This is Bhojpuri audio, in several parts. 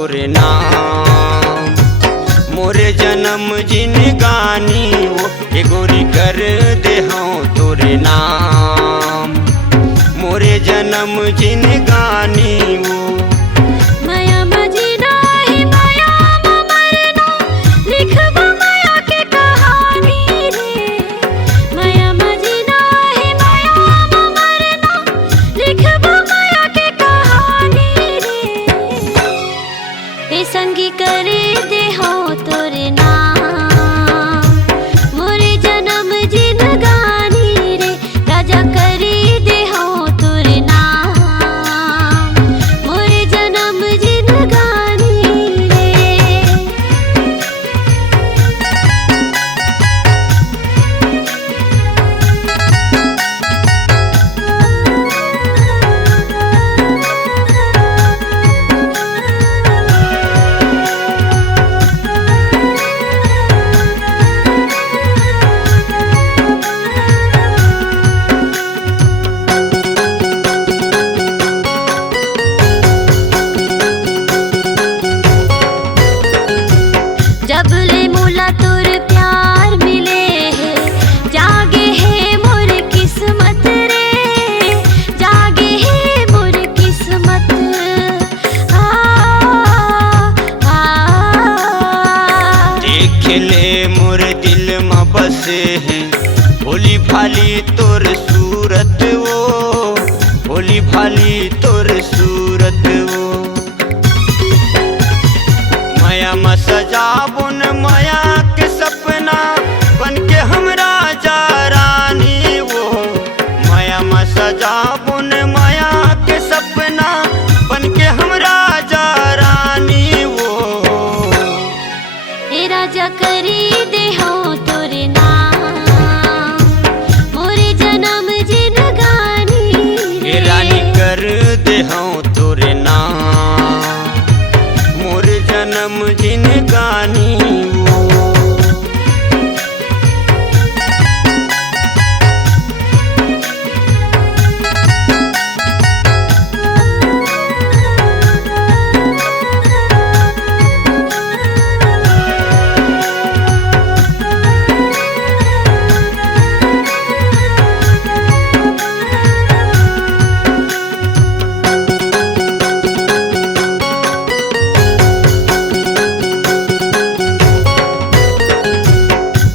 तोरे नाम। मोरे जन्म जिनगानी वो ए गोरी कर दे हाँ तोरे नाम। मोरे जन्म जिनगानी वो संगी करे दे हो तोरे नाम। मोरे जन्म जिनगानी रे राजा करे दे हो तोरे नाम। मोरे जन्म जिनगानी रे। जबले मोला तोर प्यार मिले है जागे है मोर किस्मत रे। जागे है मोर किस्मत। देख ले मोर दिल में बसे है भोली भाली तोर सूरत वो। भोली भाली तोर सूरत वो। माया में सजाबुन माया के सपना बन के हमरा जा रानी वो। माया में सजाबुन माया के सपना बन के हमरा जा रानी वो। ए राजा करी दे हो तोरे नाम। मोरे जन्म जिनगानी ए रानी कर दे हाँ तोरे नाम। मोर जन्म जिनगानी वो।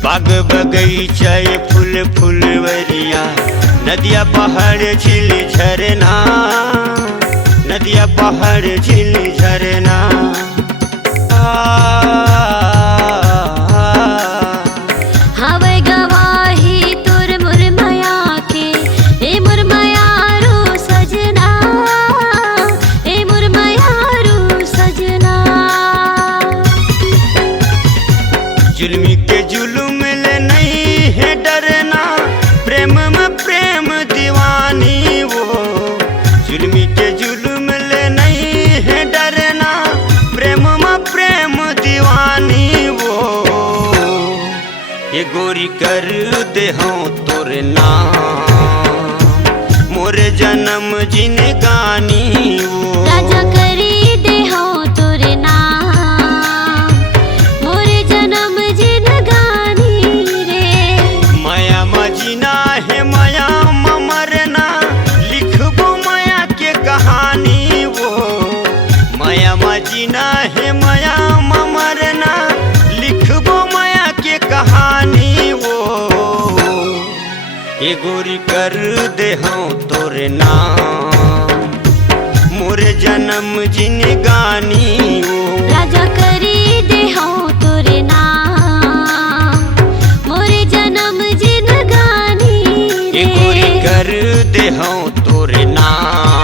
बाग बगीचा फूल फुलवरिया नदिया पहाड़ झील झरना। नदिया पहाड़ झील झरना। हवे गवाही तोर मुरमया के ए मुरमया रो सजना। ए मुरमया रो सजना। जुल्मी के जुलुम ले नहीं है डरना प्रेम में प्रेम दीवानी वो। जुल्मी के जुलुम ले नहीं है डरना प्रेम में प्रेम दीवानी वो। ये गोरी कर दे हाँ तोरे नाम। मोरे जन्म जिनगानी वो। राजा करी दे हो तोरे नाम। मोरे जन्म जिनगानी रे। माया मजीना है माया मरना लिखबो माया के कहानी वो। माया मजीना है माया मरना लिखबो माया के कहानी वो। ये गोरी कर दे हाँ तोरे नाम। मोरे जन्म जिनगानी वो। राजा करी दे हो तोरे नाम। मोरे जन्म जिनगानी ये रे। गोरी कर दे हाँ तोरे नाम।